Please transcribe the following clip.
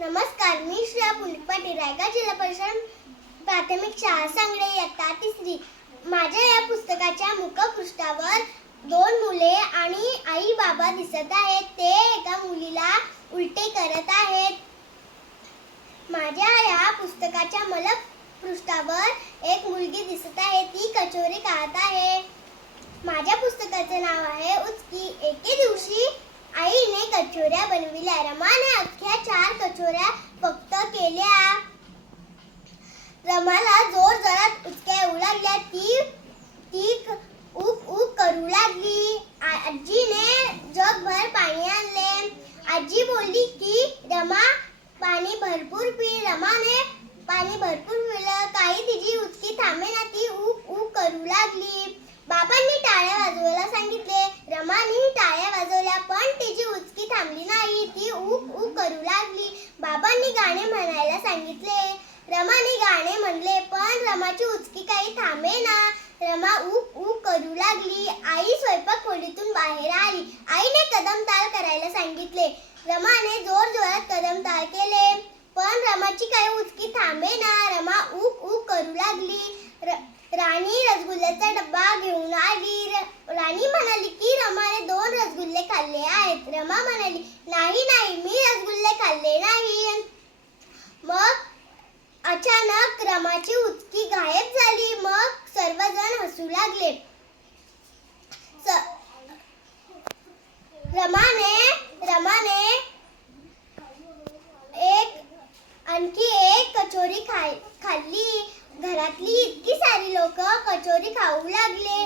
नमस्कार मी श्रेया पुंडित पाटील रायगड जिल्हा परिषद प्राथमिक शाळा सांगडे इयत्ता तिसरी. माझ्या या पुस्तकाच्या मुखपृष्ठावर दोन मुले आणि आई बाबा दिसत आहेत. ते एका मुलीला उलटे करत आहेत. माझ्या या पुस्तकाच्या मला पृष्ठावर एक मुलगी दिसत आहे. ती कचोरी खात आहे. माझ्या पुस्तकाचे नाव आहे उचकी. एके दिवशी आईने कचोऱ्या बनविल्या. रमा चार फक्त केल्या. रमाला जोर जोरात उचक्या येऊ लागल्या. ती ती उक उक करू लागली. आजीने जगभर पाणी आणले. आजी बोलली की रमा पाणी भरपूर पी रमाने पाणी भरपूर पिलं. काही तिची उचकी थांबेना. ती उक उक करू लागली बाबांनी टाळ्या वाजवायला सांगितले रमाने टाळ्या वाजवल्या पण तिची उचकी थांबली नाही ती उक उक करू लागली बाबांनी गाणे म्हणायला सांगितले. रमाने गाणे म्हणले पण रमाची उचकी काही थांबे ना. रमा उक उक करू लागली. आई स्वयंपाक खोलीतून बाहेर आली. आईने कदम ताल करायला सांगितले. रमाने जोर जोरात कदम ताल केले. पण रमाची काही उचकी थांबे ना. रमा उक उक करू लागली. र- राणी रसगुल्ल्याचा डब्बा घेऊन आली. राणी म्हणाली की रमाने दोन रसगुल्ले खाल्ले आहेत. रमा म्हणाली अचानक रमाची उचकी गायब झाली. मग सर्वजण हसू लागले. रमाने रमाने एक आणखी एक कचोरी खाय खाल्ली. घरातली इतकी सारी लोक कचोरी खाऊ लागले.